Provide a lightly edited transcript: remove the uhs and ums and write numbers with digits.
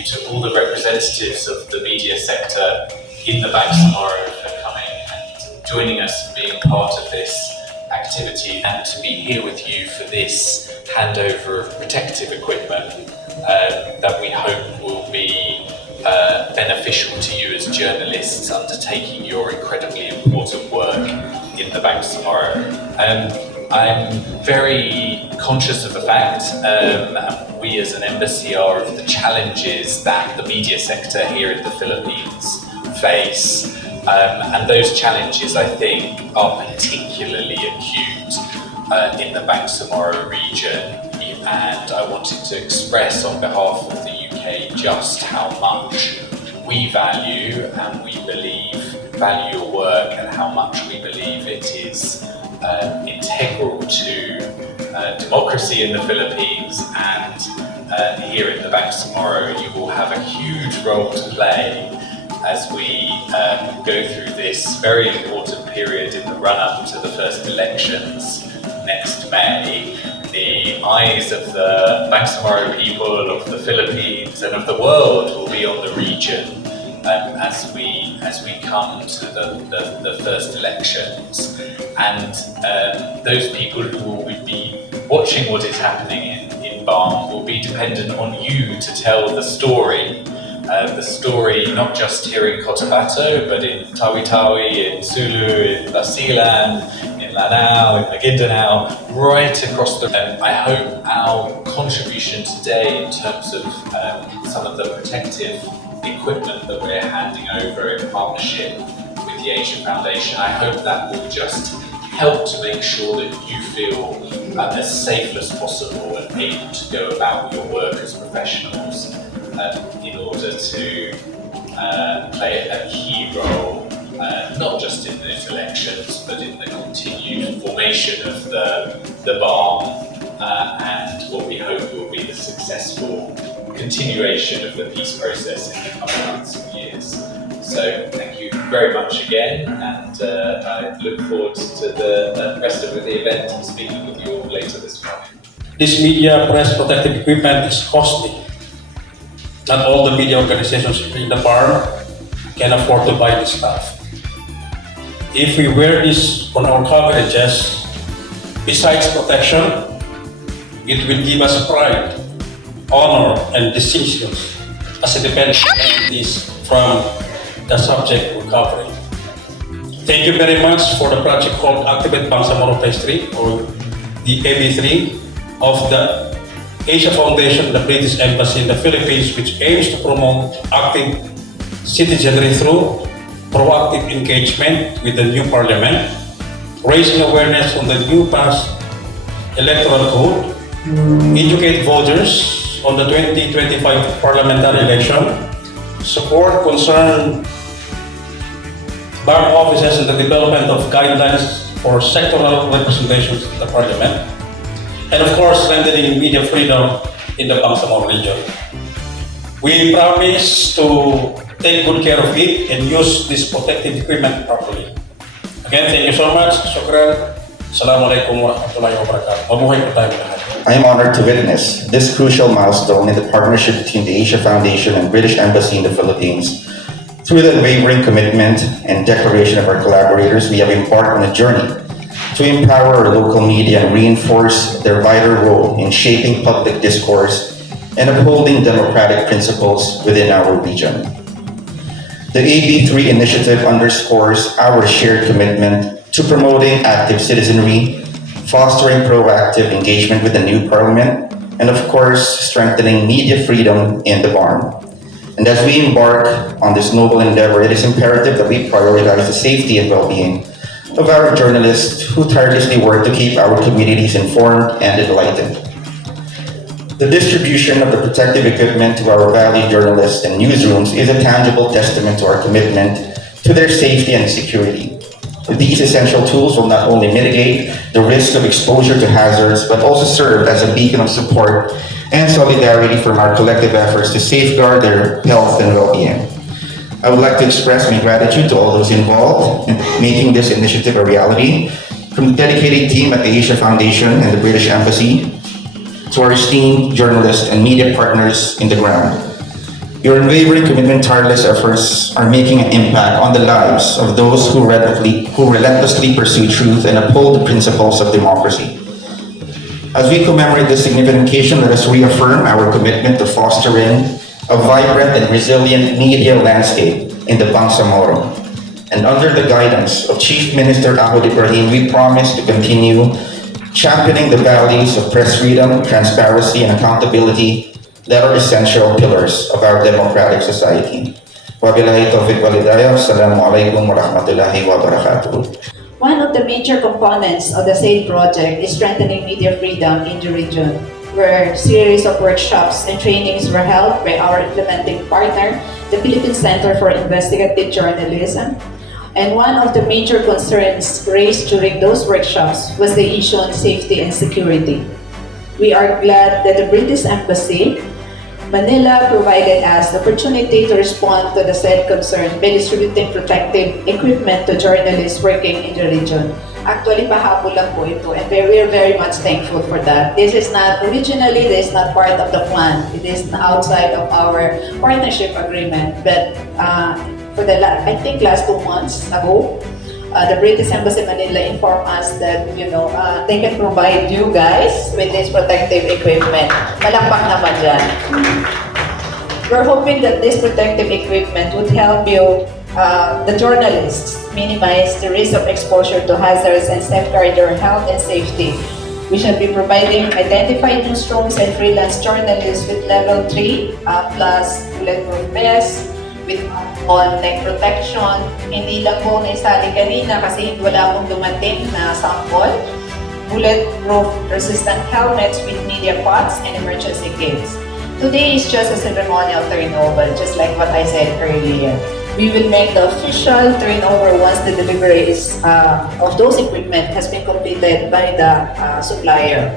you to all the representatives of the media sector in the Bangsamoro for coming and joining us and being part of this activity, and to be here with you for this handover of protective equipment that we hope will be beneficial to you as journalists undertaking your incredibly important work in the Bangsamoro. I'm very conscious of the fact, we as an embassy are, of the challenges that the media sector here in the Philippines face. And those challenges, I think, are particularly acute in the Bangsamoro region. And I wanted to express on behalf of the UK just how much we value and we value your work, and how much we believe it is integral to democracy in the Philippines. And here in the Bangsamoro, you will have a huge role to play as we go through this very important period in the run-up to the first elections next May. The eyes of the Bangsamoro people, of the Philippines and of the world will be on the region as we come to the first elections. And those people who will be watching what is happening in BAM will be dependent on you to tell the story not just here in Cotabato, but in Tawi-Tawi, in Sulu, in Basilan, in Lanao, in Maguindanao, right across the... I hope our contribution today in terms of some of the protective equipment that we're handing over in partnership with the Asia Foundation, I hope that will just help to make sure that you feel as safe as possible and able to go about your work as professionals in order to play a key role, not just in those elections, but in the continued formation of the BAM and what we hope will be the successful continuation of the peace process in the coming months and years. So thank you very much again, and I look forward to the rest of the event and speaking with you all later this morning. This media press protective equipment is costly. Not all the media organizations in the farm can afford to buy this stuff. If we wear this on our coverages, besides protection, it will give us pride, honor, and distinction as independent entities from the subject we're covering. Thank you very much for the project called Activate Bangsamoro Phase 3, or the AB3 of the Asia Foundation, the British Embassy in the Philippines, which aims to promote active citizenry through proactive engagement with the new parliament, raising awareness on the new passed electoral code, educate voters on the 2025 parliamentary election, support concerned BAM offices in the development of guidelines for sectoral representations in the parliament, and of course, strengthening media freedom in the Bangsamoro region. We promise to take good care of it and use this protective equipment properly. Again, thank you so much. Shukran. Assalamualaikum warahmatullahi wabarakatuh. Mabuhay po tayong lahat. I am honored to witness this crucial milestone in the partnership between the Asia Foundation and British Embassy in the Philippines. Through the unwavering commitment and declaration of our collaborators, we have embarked on a journey to empower our local media and reinforce their vital role in shaping public discourse and upholding democratic principles within our region. The AB3 initiative underscores our shared commitment to promoting active citizenry, fostering proactive engagement with the new parliament, and of course, strengthening media freedom in the BAM. And as we embark on this noble endeavor, it is imperative that we prioritize the safety and well-being of our journalists who tirelessly work to keep our communities informed and enlightened. The distribution of the protective equipment to our valued journalists and newsrooms is a tangible testament to our commitment to their safety and security. These essential tools will not only mitigate the risk of exposure to hazards, but also serve as a beacon of support and solidarity from our collective efforts to safeguard their health and well-being. I would like to express my gratitude to all those involved in making this initiative a reality, from the dedicated team at the Asia Foundation and the British Embassy, to our esteemed journalists and media partners in the ground. Your unwavering commitment, tireless efforts are making an impact on the lives of those who relentlessly pursue truth and uphold the principles of democracy. As we commemorate this significant occasion, let us reaffirm our commitment to fostering a vibrant and resilient media landscape in the Bangsamoro. And under the guidance of Chief Minister Ahmed Ibrahim, we promise to continue championing the values of press freedom, transparency, and accountability that are essential pillars of our democratic society. Wabillahi taufiq walhidayah. Assalamualaikum warahmatullahi wabarakatuh. One of the major components of the SAID project is strengthening media freedom in the region, where a series of workshops and trainings were held by our implementing partner, the Philippine Center for Investigative Journalism. And one of the major concerns raised during those workshops was the issue on safety and security. We are glad that the British Embassy Manila provided us the opportunity to respond to the said concern by distributing protective equipment to journalists working in the region. Actually, pahabol lang po ito, and we are very much thankful for that. This is not part of the plan. It is outside of our partnership agreement. But for I think last 2 months ago, the British Embassy Manila informed us that they can provide you guys with this protective equipment. Malakpak naman dyan. We're hoping that this protective equipment would help you, the journalists, minimize the risk of exposure to hazards and safeguard your health and safety. We shall be providing identified newsrooms and freelance journalists with level 3 plus bulletproof vests, with on neck protection. Hindi lang po naisali kanina kasi wala pong dumating na sample. Bulletproof resistant helmets with media pods and emergency kits. Today is just a ceremonial turnover, just like what I said earlier. We will make the official turnover once the delivery of those equipment has been completed by the supplier.